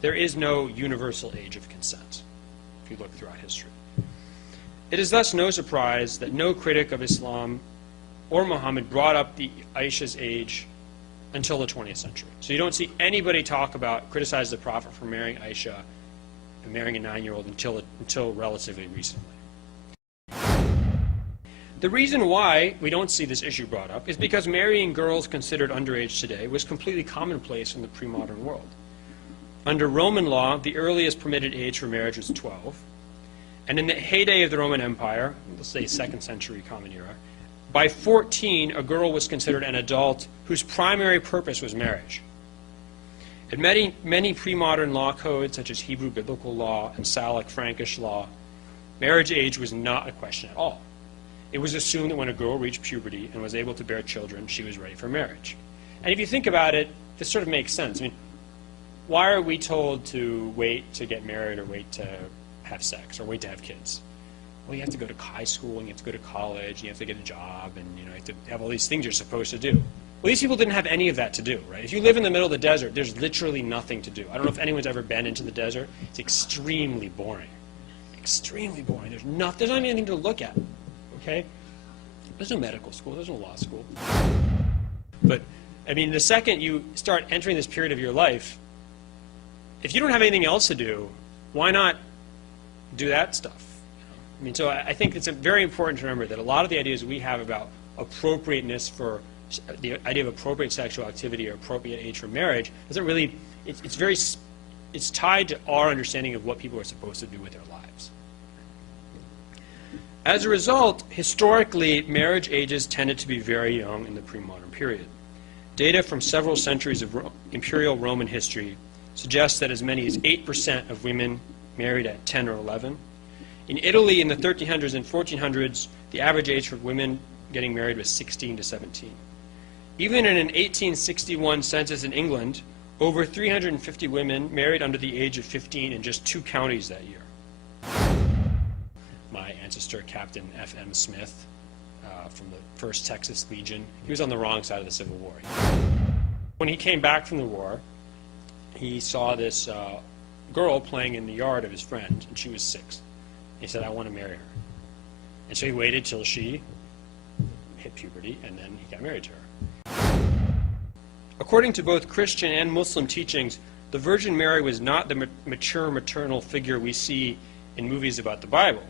there is no universal age of consent, if you look throughout history. It is thus no surprise that no critic of Islam or Muhammad brought up the Aisha's age until the 20th century. So you don't see anybody criticize the Prophet for marrying Aisha and marrying a 9-year-old until relatively recently. The reason why we don't see this issue brought up is because marrying girls considered underage today was completely commonplace in the pre-modern world. Under Roman law, the earliest permitted age for marriage was 12. And in the heyday of the Roman Empire, let's say 2nd century Common Era, by 14, a girl was considered an adult whose primary purpose was marriage. In many pre-modern law codes, such as Hebrew biblical law and Salic Frankish law, marriage age was not a question at all. It was assumed that when a girl reached puberty and was able to bear children, she was ready for marriage. And if you think about it, this sort of makes sense. I mean, why are we told to wait to get married or wait to have sex or wait to have kids? Well, you have to go to high school and you have to go to college and you have to get a job and you have to have all these things you're supposed to do. Well, these people didn't have any of that to do, right? If you live in the middle of the desert, there's literally nothing to do. I don't know if anyone's ever been into the desert. It's extremely boring. Extremely boring. There's not even anything to look at, okay? There's no medical school. There's no law school. But, I mean, the second you start entering this period of your life, if you don't have anything else to do, why not do that stuff? I mean, so I think it's very important to remember that a lot of the ideas we have about appropriateness for the idea of appropriate sexual activity or appropriate age for marriage doesn't really, it's tied to our understanding of what people are supposed to do with their lives. As a result, historically, marriage ages tended to be very young in the pre-modern period. Data from several centuries of imperial Roman history suggests that as many as 8% of women married at 10 or 11. In Italy in the 1300s and 1400s, the average age for women getting married was 16 to 17. Even in an 1861 census in England, over 350 women married under the age of 15 in just 2 counties that year. My ancestor, Captain F.M. Smith, from the 1st Texas Legion, he was on the wrong side of the Civil War. When he came back from the war, he saw this girl playing in the yard of his friend, and she was 6. He said, I want to marry her. And so he waited till she hit puberty, and then he got married to her. According to both Christian and Muslim teachings, the Virgin Mary was not the mature maternal figure we see in movies about the Bible.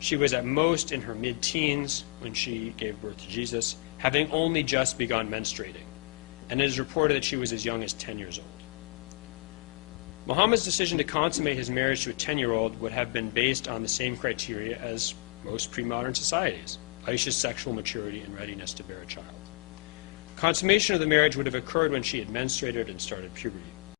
She was at most in her mid-teens when she gave birth to Jesus, having only just begun menstruating. And it is reported that she was as young as 10 years old. Muhammad's decision to consummate his marriage to a 10-year-old would have been based on the same criteria as most pre-modern societies: Aisha's sexual maturity and readiness to bear a child. Consummation of the marriage would have occurred when she had menstruated and started puberty.